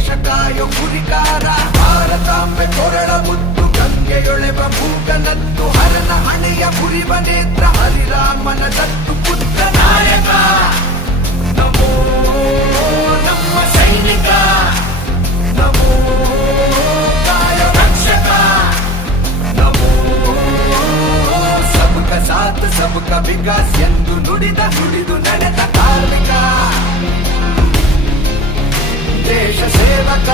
ದೇಶ ಕಾಯೋ ಗುರಿಕಾರ ಭಾರತಾಂಬೆ ಕೊರಳ ಮುತ್ತು ಗಂಗೆಯೊಳೆವ ಮೂಗನತ್ತು ಹರನ ಹಣೆಯ ಪುರಿವ ನೇತ್ರ ಹರಿರಾಮನ ದತ್ತು ಪುತ್ರ ನಾಯಕ ನಮೋ ನಮ್ಮ ಸೈನಿಕ ನಮೋ ಕಾಯ ರಕ್ಷಕ ನಮೋ ಸಬಕ ಸಾಥ್ ಸಬಕ ವಿಕಾಸ್ ಎಂದು ನುಡಿದು ನಡೆದ ಕಾರ್ಮಿಕ ದೇಶ ಸೇವಕ